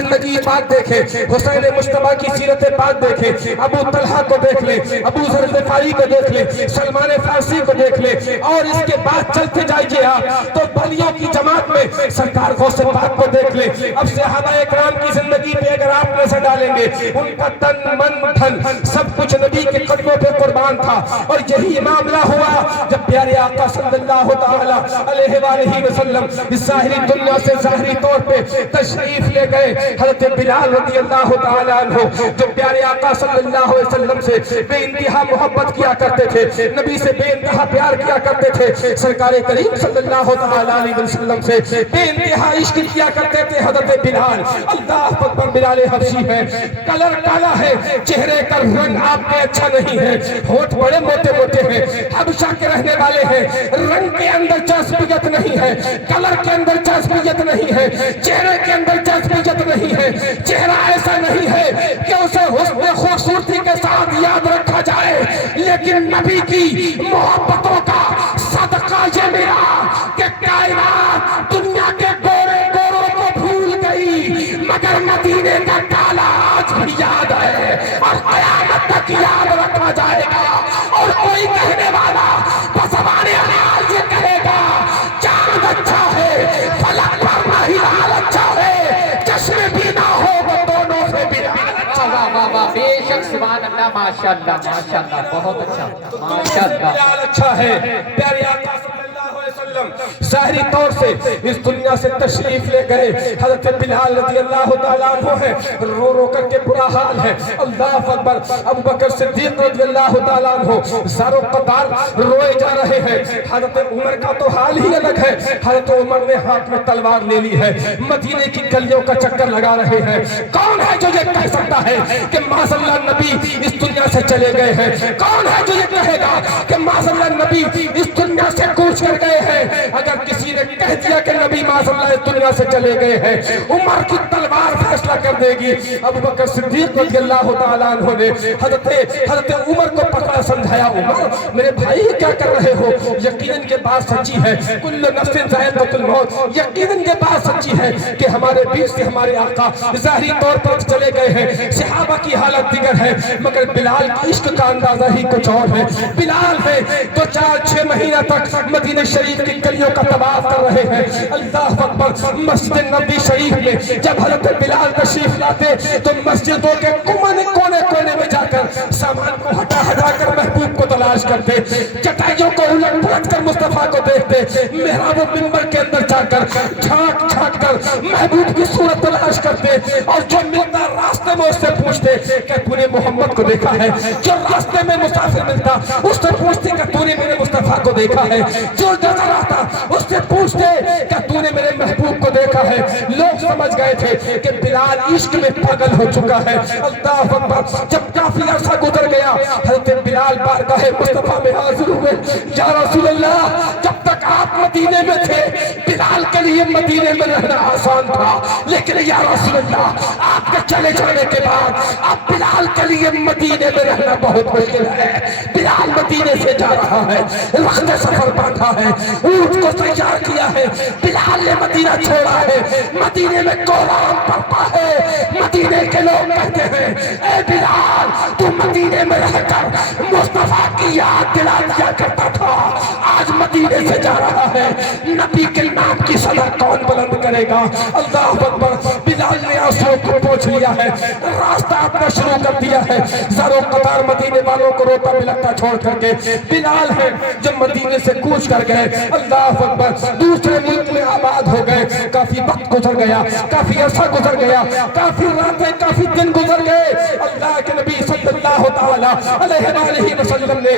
زندگی پاک دیکھیں، حسین مصطفیٰ کی سیرت پاک دیکھیں، ابو طلحہ کو دیکھ لیں، ابو ذر غفاری کو دیکھ لیں، سلمان فارسی کو دیکھ لیں، اور اس کے بعد چلتے جائیے آپ تو بلیوں کی جماعت میں سرکار غوث پاک کو دیکھ لیں۔ اب صحابہ اکرام کی زندگی پہ اگر آپ نظر ڈالیں گے، ان کا تن من دھن سب کچھ نبی کے قدموں پہ قربان تھا، اور یہی معاملہ ہوا جب پیارے آقا صلی اللہ تعالی علیہ وآلہ وسلم اس ظاہری دنیا سے ظاہری طور پہ تشریف لے گئے۔ حضرت بلال رضی اللہ تعالی عنہ جو پیارے آقا صلی اللہ علیہ وسلم سے بے انتہا محبت کیا کرتے تھے، نبی سے بے انتہا پیار کیا کرتے تھے، سرکار کریم صلی اللہ تعالی علیہ وسلم سے بے انتہا عشق کیا کرتے تھے۔ حضرت بلال، اللہ اکبر، بلال حبشی ہے، کلر کالا ہے، چہرے کا رنگ آپ کے اچھا نہیں ہے، ہونٹ بڑے موٹے موٹے ہیں، حبشہ کے رہنے والے ہیں، رنگ کے اندر جذبیت نہیں ہے، کلر کے اندر جذبیت نہیں ہے، چہرے کے اندر جذبیت نہیں ہے، چہرہ ایسا نہیں ہے کہ اسے حسن خوبصورتی کے ساتھ یاد رکھا جائے، لیکن نبی کی محبتوں کا صدقہ یہ میرا کہ کائنات دنیا کے گورے گوروں کو بھول گئی، مگر مدینے کا کالا آج بھی یاد ہے اور قیامت تک یاد رکھا جائے گا۔ اور کوئی کہنے والا بزبان حال یہ کہے گا چاند اچھا ہے، فلک پر نہ ہلال اچھا ہے، چشم بھی نہ ہو وہ دونوں سے بلال اچھا ہے۔ واہ واہ، بے شک، سبحان اللہ، ماشاءاللہ ماشاءاللہ، بہت اچھا، ماشاءاللہ۔ بلال اچھا ہے۔ پیارے آقا صلی اللہ علیہ وسلم ظاہری طور سے اس دنیا سے تشریف لے گئے، حضرت بلال رضی اللہ تعالیٰ عنہ ہے، رو رو کر کے برا حال ہے، اللہ اکبر، ابو بکر صدیق رضی اللہ تعالیٰ عنہ زار و قطار روئے جا رہے ہیں، حضرت عمر کا تو حال ہی الگ ہے، حضرت عمر نے ہاتھ میں تلوار لے لی ہے، مدینے کی گلیوں کا چکر لگا رہے ہیں۔ کون ہے جو یہ کہہ سکتا ہے کہ معاذ اللہ نبی اس دنیا سے چلے گئے ہیں؟ کون ہے جو یہ کہے گا کہ معاذ اللہ نبی اس دنیا سے کوچ کر گئے ہیں؟ اگر کسی نے کہہ دیا کہ نبی معاذ اللہ اس دنیا سے چلے گئے ہیں، عمر کی تلوار فیصلہ کر دے گی۔ ابو بکر صدیق رضی اللہ تعالیٰ عنہ نے حضرت عمر کو پکڑا، سمجھایا، عمر میرے بھائی کیا کر رہے ہو؟ یقیناً یہ بات سچی ہے، کل نفس ذائقۃ الموت، یقیناً یہ بات سچی ہے کہ ہمارے بیچ سے ہمارے آقا ظاہری طور پر چلے گئے ہیں، صحابہ کی حالت دیگر ہے، مگر بلال کی عشق کا اندازہ ہی کچھ اور ہے۔ بلال ہے تو 4-6 مہینہ تک مدینہ شریف کی گلیوں کا طواف کر رہے ہیں، اللہ اکبر۔ مسجد نبوی شریف میں جب حضرت بلال تشریف لاتے تو مسجدوں کے کونے کونے میں جا کر سامان کو ہٹا کر محبوب کو تلاش کرتے، چٹائیوں کو الٹ پلٹ کر مصطفیٰ کو دیکھتے، محراب و منبر کے اندر جا کر جھانک کر محبوب کی صورت تلاش کرتے، اور جو ملتا راستے میں اس سے پوچھتے کہ تو نے محمد کو دیکھا ہے؟ جو راستے میں مسافر ملتا اس سے پوچھتے کہ تو نے میرے مصطفیٰ کو دیکھا ہے؟ جو نظر آتا اس سے پوچھتے کہ تو نے میرے محبوب کو دیکھا ہے؟ لوگ سمجھ گئے تھے کہ بلال عشق میں پاگل ہو چکا ہے، اللہ اکبر۔ جب کافی عرصہ گزر گیا، حضرت بلال بارگاہ مصطفیٰ میں حاضر ہوئے، یا رسول اللہ، جب تک آپ مدینے میں تھے بلال کے لیے مدینے میں رہنا آسان تھا، لیکن یا رسول اللہ آپ کے چلے جانے کے بعد اب بلال کے لیے مدینے میں رہنا بہت مشکل ہے۔ بلال مدینے سے جا رہا ہے، رخت سفر باندھا ہے، اونٹ کو تیار کیا ہے، بلال نے مدینہ چھوڑا ہے، مدینے میں کوہرام پڑتا ہے، مدینے کے لوگ کہتے ہیں اے بلال تو مدینے میں رہ کر مصطفیٰ کی یاد دلا دیا کرتا تھا، آج مدینے سے جا رہا ہے، نبی کے نام کی صدا کون بلند کرے گا؟ اللہ اکبر۔ بلال نے آنسوؤں کو پوچھ لیا ہے، راستہ اپنا شروع کر دیا ہے، زار و قطار مدینے والوں کو روتا بلکتا چھوڑ کر کے بلال ہے جب مدینے سے کوچ کر گئے، اللہ اکبر، دوسرے ملک میں آباد ہو گئے، کافی وقت گزر گیا، کافی عرصہ گزر گیا، کافی راتیں کافی دن گزر گئے، اللہ کے نبی صلی اللہ تعالیٰ علیہ وسلم نے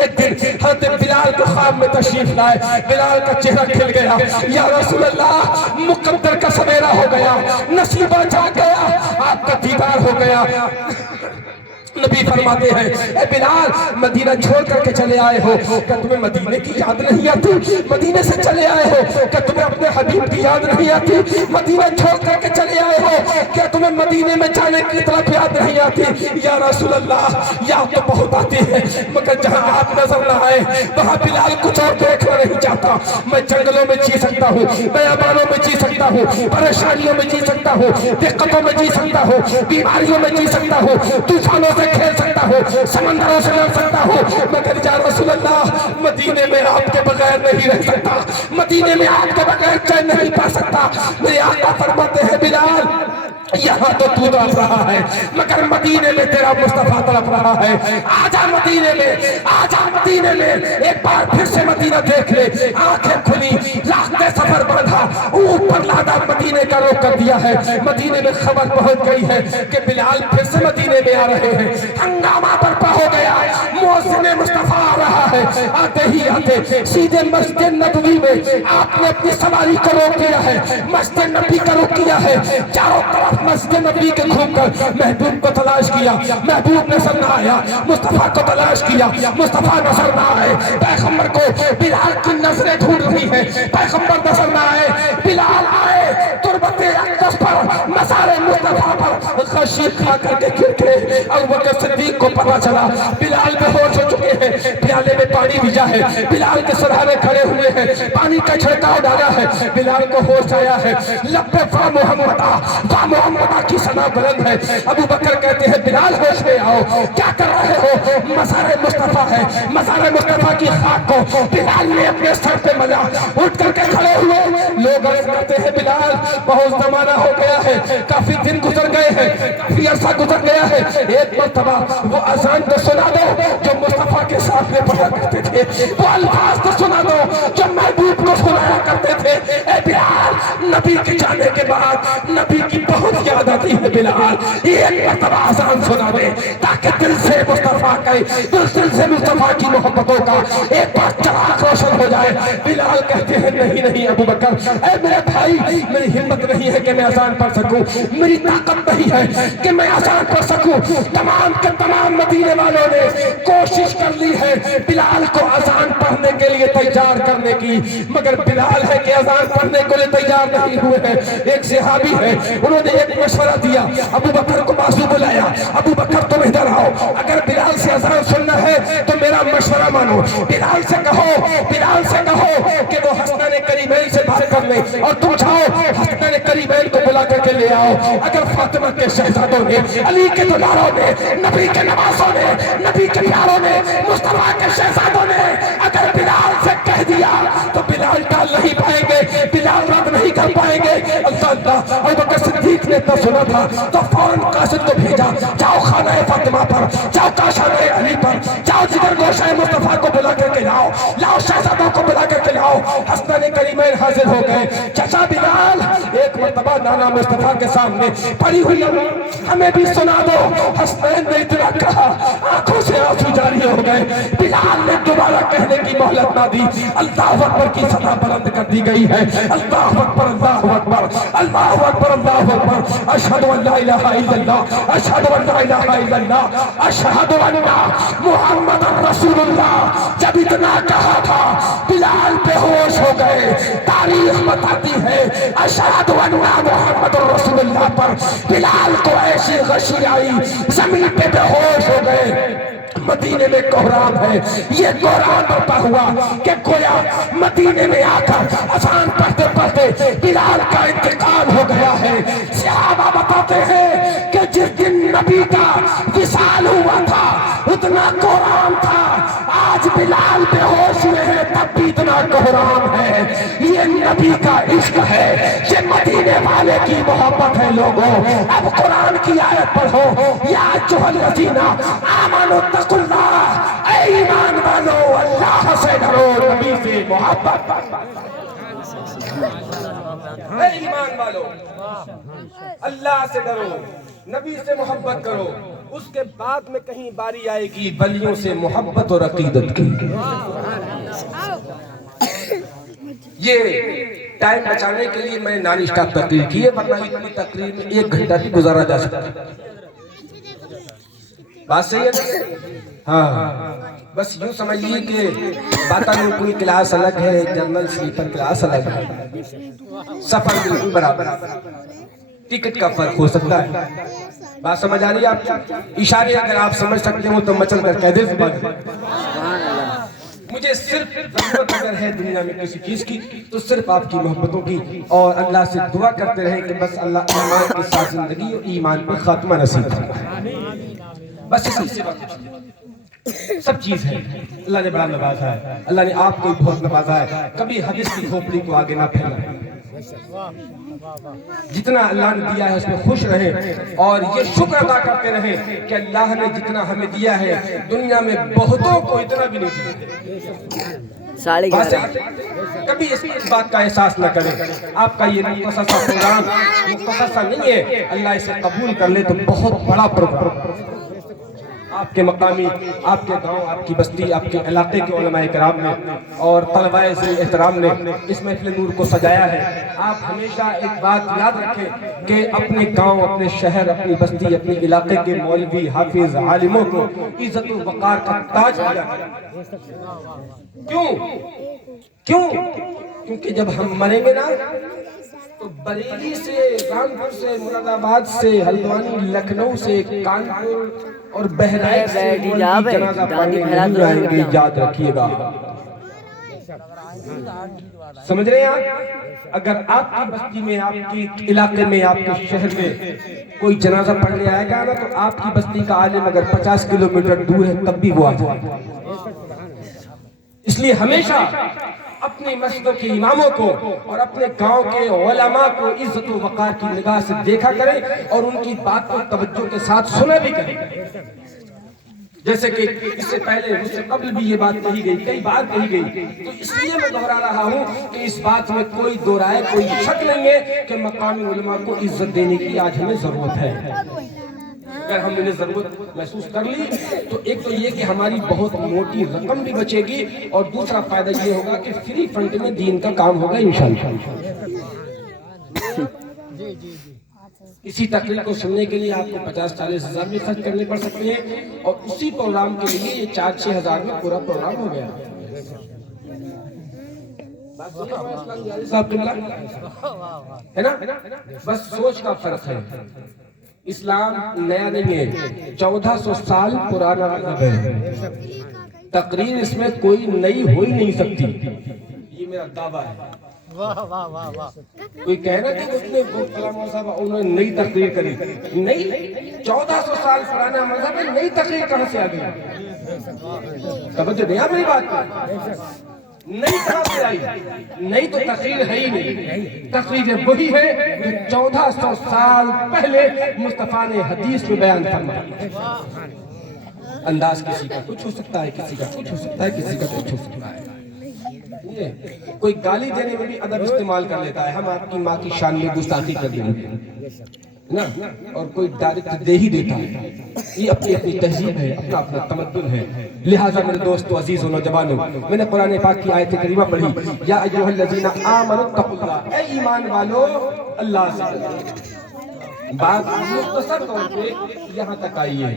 ایک دن حضرت بلال کو خواب میں تشریف لائے، بلال کا چہرہ کھل گیا، یا رسول اللہ مقدر کا سویرا ہو گیا، نصیبہ جاگ گیا، آپ کا دیدار ہو گیا۔ نبی فرماتے ہیں اے بلال مدینہ چھوڑ کر کے چلے آئے ہو، کیا تمہیں مدینے کی یاد نہیں آتی؟ مدینے سے چلے آئے ہو، کیا تمہیں اپنے حبیب کی یاد نہیں آتی؟ مدینہ چھوڑ کر کے چلے آئے ہو، کیا تمہیں مدینے میں جانے کی طرف یاد نہیں آتی؟ یا رسول اللہ یاد تو بہت آتی ہے، مگر جہاں آپ نظر نہ آئے وہاں بلال کچھ اور دیکھنا نہیں چاہتا۔ میں جنگلوں میں جی سکتا ہوں، بیابانوں میں جی سکتا ہوں، پریشانیوں میں جی سکتا ہوں، دقتوں میں جی سکتا ہوں، بیماریوں میں جی سکتا ہوں، طوفانوں سے کھیل سکتا ہوں، سمندروں سے لڑ سکتا ہوں، مگر یا رسول اللہ مدینے میں آپ کے بغیر نہیں رہ سکتا، مدینے میں آپ کے بغیر چین نہیں پا سکتا۔ میرے آقا فرماتے ہیں بلال یہاں تو تو تڑپ رہا ہے مگر مدینے میں تیرا مصطفیٰ تڑپ رہا ہے، آجا مدینے میں، آجا مدینے میں، ایک بار پھر سے مدینہ دیکھ لے۔ آنکھیں کھلی، راستہ سفر باندھا، اوپر لادا مدینے کا رخ کر دیا ہے۔ مدینے میں خبر پہنچ گئی ہے کہ بلال پھر سے مدینے میں آ رہے ہیں، ہنگامہ برپا ہو گیا، مؤذن مصطفیٰ آ رہا ہے۔ آتے ہی آتے سیدھے مسجد نبوی میں آپ نے اپنی سواری کو روک دیا ہے، مسجد نبی کا رخ کیا ہے، چاروں طرف مسجد نبی کے گھوم کر محبوب کو تلاش کیا، محبوب نظر نہ آیا، مصطفیٰ کو تلاش کیا، مصطفیٰ نظر نہ آئے، پیغمبر کو بلال کی نظریں ڈھونڈ رہی ہیں، پیغمبر نظر نہ آئے، بلال آئے تربت اقدس پر، مزار مصطفیٰ پر غشی کھا کر کے گر گئے۔ ابوبکر صدیق کو پتا چلا بلال بے ہوش ہو چکے ہیں، پیالے میں پانی بھیجا ہے، بلال کے سرحانے کھڑے ہوئے ہیں، پانی کا چھڑکاؤ ڈالا ہے، بلال کو ہوش آیا ہے، لب فا محمدہ فا محمدہ کی صدا بلند ہے۔ ابوبکر کہتے ہیں بلال ہوش میں آؤ، کیا کر رہے ہو؟ مزار مصطفیٰ ہے، مزار مصطفیٰ کی خاک کو بلال نے اپنے سر پہ ملا، اٹھ کر کے کھڑے ہوئے، لوگ عرض کرتے ہیں بلال بہت زمانہ ہو گیا ہے، کافی دن گزر گئے ہیں، کافی عرصہ گزر گیا ہے، ایک مرتبہ وہ اذان تو سنا دو جو مصطفیٰ کے سامنے پڑھا کرتے تھے، وہ الفاظ تو سنا دو جو محبوب کو سنایا کرتے تھے۔ اے بلال نبی کے جانے کے بعد نبی کی بہت یاد آتی ہے بلال، ایک مرتبہ اذان سنا دے تاکہ دل سے مصطفیٰ کے دل سے مصطفیٰ کی محبتوں کا ایک بار چراغ روشن ہو جائے۔ بلال کہتے ہیں نہیں نہیں ابوبکر، اے میرے بھائی میری ہمت نہیں ہے کہ میں اذان پڑھ سکوں، میری طاقت نہیں ہے کہ میں اذان پڑھ سکوں۔ تمام کے تمام مدینے والوں نے کوشش کر لی ہے بلال کو اذان پڑھنے کے لیے تیار کرنے کی، مگر بلال ہے کہ اذان پڑھنے کے لیے تیار نہیں ہوئے ہیں۔ ایک صحابی ہے، انہوں نے ایک مشورہ دیا، ابوبکر کو بازو بلایا، ابوبکر تم ادھر آؤ، اگر بلال سے اذان سننا ہے تو میرا مشورہ مانو، بلال سے کہو کہ وہ حسنین کریمین سے بات کر لیں، اور تم جاؤ حسنین کریمین کو بلا کر کے لے آؤ۔ اگر فاطمہ کے شہزادوں نے، علی کے دلاروں نے، نبی کے نواسوں نے، نبی کے پیاروں نے، مصطفیٰ کے شہزادوں نے اگر بلال سے کہہ دیا تو بلال ٹال نہیں پائیں گے، بلال رد نہیں کر پائیں گے۔ اللہ ابوبکر صدیق نے اتنا سنا تھا تو فوراً قاصد کو بھیجا، جاؤ خانہ فاطمہ پر، جاؤ کاشانہ علی پر، جاؤ جگر گوشہ مصطفیٰ کو بلا کر کے لاؤ، لاؤ شہزادوں کو بلا کر کے لاؤ۔ حسنین کریمین حاضر ہو گئے، چچا بلال ایک مرتبہ نانا مصطفیٰ کے سامنے پڑی ہوئی ہمیں بھی سنا دو۔ حسنین نے اتنا کہا آنکھوں سے آنسو جاری ہو گئے، بلال نے دوبارہ کہنے کی مہلت نہ دی، اللہ اکبر کی صدا بلند کر دی گئی ہے، اللہ اکبر اللہ اکبر اللہ اکبر اللہ اکبر، اشہد ان لا الہ الا اللہ اشہد ان لا الہ الا اللہ اشہد ان محمد رسول اللہ۔ جب اتنا کہا تھا بلال بے ہوش ہو گئے، تاریخ بتاتی ہے اشہد ان محمد رسول اللہ پر بلال کو ایسی غشی آئی زمین پہ بے ہوش ہو گئے۔ مدینے میں کوہرام ہے، یہ کوہرام برپا ہوا کہ گویا مدینے میں آ کر اذان پڑھتے پڑھتے بلال کا انتقال ہو گیا ہے۔ صحابہ بتاتے ہیں کہ جس دن نبی کا وصال ہوا تھا اتنا کوہرام تھا، آج بلال بے ہوش ہوئے ہیں تب بھی اتنا کوہرام ہے۔ یہ نبی کا عشق ہے، یہ مدینے والے کی محبت ہے۔ لوگوں اب قرآن کی آیت پڑھو، یا ایھا الذین آمنوا اتقوا اللہ، اے ایمان والو اللہ سے ڈرو، نبی سے محبت۔ اے ایمان والو اللہ سے ڈرو، نبی سے محبت کرو، اس کے بعد میں کہیں باری آئے گی ولیوں سے محبت اور عقیدت کی۔ یہ ٹائم بچانے کے لیے میں نان اسٹاپ تقریر کی ہے، ورنہ اتنی تقریر میں 1 گھنٹہ بھی گزارا جا سکتا ہے۔ بات صحیح ہے؟ ہاں، بس یوں سمجھیے کہ باتا نوکری کلاس الگ ہے، جنرل سلیپر کلاس الگ ہے، سفر بالکل برابر۔ ٹکٹ کا فرق ہو سکتا ہے. بات سمجھ آ رہی ہے آپ؟ اشارے اگر آپ سمجھ سکتے ہو تو مچل کر کہہ دیں زبان. مجھے صرف ضرورت اگر ہے دنیا میں کسی چیز کی تو صرف آپ کی محبتوں کی, اور اللہ سے دعا کرتے رہے کہ بس اللہ ایمان کے ساتھ زندگی اور ایمان پر خاتمہ نصیب فرمائے. بس اسی سے سب چیز ہے. اللہ نے بڑا نوازا ہے, اللہ نے آپ کو بہت نوازا ہے. کبھی حدیث کی کھوپڑی کو آگے نہ پھیلا. جتنا اللہ نے دیا ہے اس میں خوش رہیں اور یہ شکر ادا کرتے رہیں کہ اللہ نے جتنا ہمیں دیا ہے دنیا میں بہتوں کو اتنا بھی نہیں دیا. کبھی اس بات کا احساس نہ کریں. آپ کا یہ مختصر سا پروگرام مختصر سا نہیں ہے, اللہ اسے قبول کر لے تو بہت بڑا پروگرام آپ کے مقامی, آپ کے گاؤں, آپ کی بستی, آپ کے علاقے کے علماء کرام نے اور طلباء ذی احترام نے اس محفل نور کو سجایا ہے. آپ ہمیشہ ایک بات یاد رکھیں کہ اپنے گاؤں, اپنے شہر, اپنی بستی, اپنے علاقے کے مولوی, حافظ, عالموں کو عزت و وقار کا تاج دیا. کیوں؟ کیونکہ جب ہم مریں گے نا تو بریلی سے, رامپور سے, مراد آباد سے, ہلدوانی, لکھنؤ سے, کانپور اور بہرائچ سے مولوی جنازہ پڑھنے نہیں آئیں گے. یاد رکھیے گا. سمجھ رہے ہیں آپ؟ اگر آپ کی بستی میں, آپ کے علاقے میں, آپ کے شہر میں کوئی جنازہ پڑھنے آئے گا نا تو آپ کی بستی کا عالم اگر 50 کلومیٹر دور ہے تب بھی وہ آ جائے گا. اس لیے ہمیشہ اپنی مسجدوں کے اماموں کو اور اپنے گاؤں کے علماء کو عزت و وقار کی نگاہ سے دیکھا کریں اور ان کی بات کو توجہ کے ساتھ سنا بھی کریں. جیسے کہ اس سے پہلے, اس سے قبل بھی یہ بات کہی گئی, کئی بار کہی گئی, تو اس لیے میں دہرا رہا ہوں کہ اس بات میں کوئی دو رائے, کوئی شک نہیں ہے کہ مقامی علماء کو عزت دینے کی آج ہمیں ضرورت ہے. اگر ہم انہیں ضرورت محسوس کر لی تو ایک تو یہ کہ ہماری بہت موٹی رقم بھی بچے گی, اور دوسرا فائدہ یہ ہوگا کہ فری فنڈ میں دین کا کام ہوگا انشاءاللہ. اسی تقریر کو سننے کے لیے آپ کو 50-40 ہزار بھی خرچ کرنے پڑ سکتے ہیں, اور اسی پروگرام کے لیے یہ 4-6 ہزار میں پورا پروگرام ہو گیا. ہے نا؟ بس سوچ کا فرق ہے. اسلام نیا نہیں ہے, 1400 سال پرانا مذہب ہے. تقریر اس میں کوئی نئی ہو ہی نہیں سکتی, یہ میرا دعویٰ ہے. کوئی کہنا کہ اس نے کلام صاحب انہوں نے نئی تقریر کری, نہیں, 1400 سال پرانا مذہب ہے, نئی تقریر کہاں سے آ گئی؟ توجہ دیں میری بات پر. نئی کہاں سے آئی؟ نئی تو تقریر ہے ہی نہیں. تقریر وہی ہے جو 1400 سال پہلے مصطفیٰ نے حدیث میں بیان فرمائی. انداز کسی کا کچھ ہو سکتا ہے, کسی کا کچھ ہو سکتا ہے, کسی کا کچھ ہو سکتا ہے. کوئی گالی دینے میں بھی ادب استعمال کر لیتا ہے, ہم آپ کی ماں کی شان میں گستاخی کر دیں نا, اور کوئی ڈائریکٹ دے ہی دیتا ہے. یہ اپنی اپنی تہذیب ہے, اپنا اپنا تمدن ہے. لہٰذا میرے دوستو, عزیز و نوجوانوں, میں نے قرآن پاک کی آیت کریمہ پڑھی, یا ایھا الذین آمنوا اتقوا اللہ, اے ایمان والو اللہ سے ڈرو. بات مختصر طور پہ یہاں تک آئی ہے.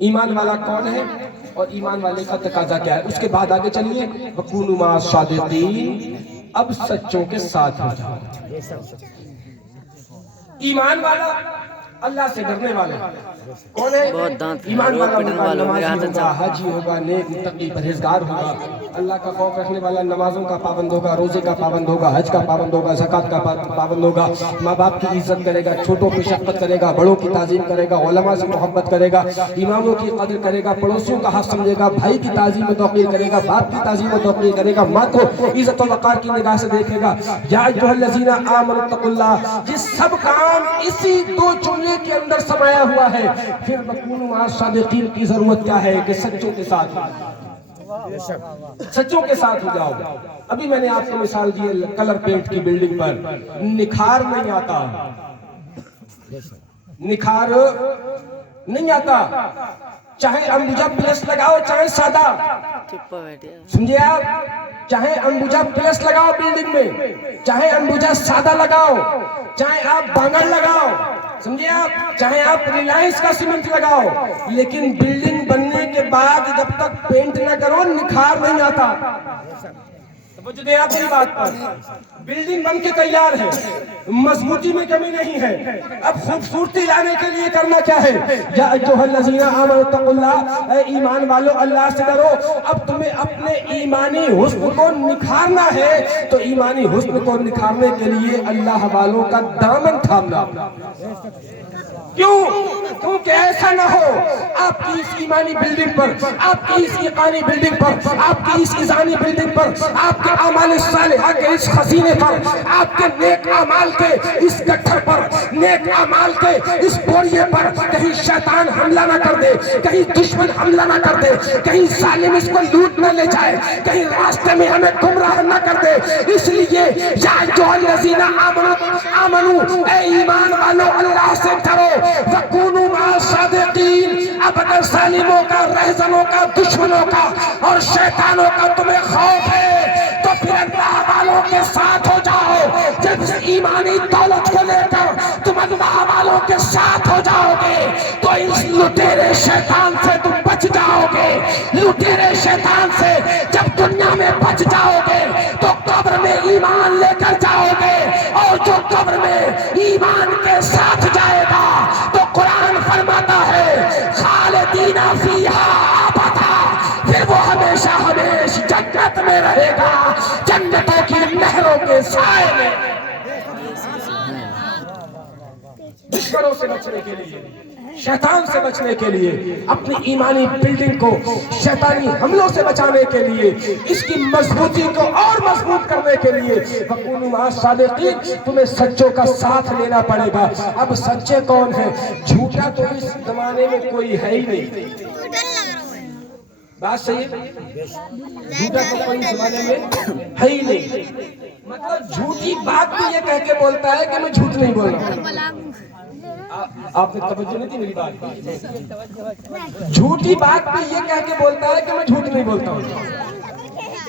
ایمان والا کون ہے اور ایمان والے کا تقاضا کیا ہے؟ اس کے بعد آگے چلیے, وَكُونُوا مَعَ الصَّادِقِينَ, اب سچوں کے ساتھ ہو جاؤ. ایمان والا اللہ سے ڈرنے والا کون ہے؟ ایمان والا نمازی ہوگا, حاجی ہوگا, نیک متقی پرہیزگار ہوگا, اللہ کا خوف رکھنے والا, نمازوں کا پابند ہوگا, روزے کا پابند ہوگا, حج کا پابند ہوگا, زکوٰۃ کا پابند ہوگا, ماں باپ کی عزت کرے گا, چھوٹوں کی شفقت کرے گا, بڑوں کی تعظیم کرے گا, علماء سے محبت کرے گا, اماموں کی قدر کرے گا, پڑوسیوں کا حق سمجھے گا, بھائی کی تعظیم و توقیر کرے گا, باپ کی تعظیم و توقیر کرے گا, ماں کو عزت و وقار کی نگاہ سے دیکھے گا. یا ایھا الذین آمنوا اتقوا اللہ, یہ سب کام اسی دو جملے کے اندر سمایا ہوا ہے. پھر وَكُونُوا مَعَ الصَّادِقِينَ کی ضرورت کیا ہے کہ سچوں کے ساتھ, سچوں کے ساتھ ہو جاؤ. ابھی میں نے آپ کو مثال دی ہے کلر پینٹ کی بلڈنگ پر, نکھار نہیں آتا, نکھار نہیں آتا, چاہے امبوجا پلس لگاؤ چاہے سادہ, سمجھے آپ, چاہے امبوجا پلس لگاؤ بلڈنگ میں, چاہے امبوجا سادہ لگاؤ, چاہے آپ بانگڑ لگاؤ, سمجھے آپ, چاہے آپ ریلائنس کا سیمنٹ لگاؤ, لیکن بلڈنگ بننے کے بعد جب تک پینٹ نہ کرو نکھار نہیں آتا. توجہ دیں آپ میری بات پر. بلڈنگ بن کے تیار ہے, مضبوطی میں کمی نہیں ہے, اب خوبصورتی لانے کے لیے کرنا کیا ہے؟ یا ایھا الذین آمنوا اتقوا اللہ, اے ایمان والو اللہ سے ڈرو. اب تمہیں اپنے ایمانی حسن کو نکھارنا ہے تو ایمانی حسن کو نکھارنے کے لیے اللہ والوں کا دامن تھامنا. کیونکہ ایسا نہ ہو آپ کی اس ایمانی بلڈنگ پر, آپ کی اس یقینی بلڈنگ پر, آپ کی اس ایزانی بلڈنگ پر, آپ کے اعمال صالحہ کے اس خزینے پر, آپ کے نیک اعمال کے اس گٹھر پر, نیک اعمال کے اس بوریے پر کہیں شیطان حملہ نہ کر دے, کہیں دشمن حملہ نہ کر دے, کہیں ظالم اس کو لوٹ نہ لے جائے, کہیں راستے میں ہمیں گمراہ نہ کر دے. اس لیے یا ایھا الذین آمنوا, اے ایمان والو اللہ سے ڈرو, وَكُونُوا مَعَ الصَّادِقِينَ. اب اگر ظالموں کا, رہزنوں کا, دشمنوں کا اور شیطانوں کا تمہیں خوف ہے تو پھر اللہ والوں کے ساتھ ہو جاؤ. جب اس ایمانی دولت کو لے کر تم اللہ والوں کے ساتھ ہو جاؤ گے تو اس لٹیرے شیطان سے تم بچ جاؤ گے. لٹیرے شیطان سے جب دنیا میں بچ جاؤ گے تو قبر میں ایمان لے کر جاؤ گے, اور جو قبر میں ایمان کے ساتھ جائے گا تو قرآن فرماتا ہے خالدین فیہا ابدا, پھر وہ ہمیشہ ہمیشہ جنت میں رہے گا, جنتوں کی نہروں کے سائے میں. دشمنوں سے بچنے کے لیے, شیطان سے بچنے کے لیے, اپنی ایمانی بلڈنگ کو شیطانی حملوں سے بچانے کے لیے, اس کی مضبوطی کو اور مضبوط کرنے کے لیے وَكُونُوا مَعَ الصَّادِقِينَ, تمہیں سچوں کا ساتھ لینا پڑے گا. اب سچے کون ہیں؟ جھوٹا تو اس زمانے میں کوئی ہے ہی نہیں. بات صحیح ہے, جھوٹا تو کوئی زمانے میں ہے ہی نہیں. مطلب جھوٹی بات بھی یہ کہہ کے بولتا ہے کہ میں جھوٹ نہیں بول رہا ہوں. آپ نے توجہ نہیں دی میری بات پر. جھوٹی بات بھی یہ کہہ کے بولتا ہے کہ میں جھوٹ نہیں بولتا ہوں.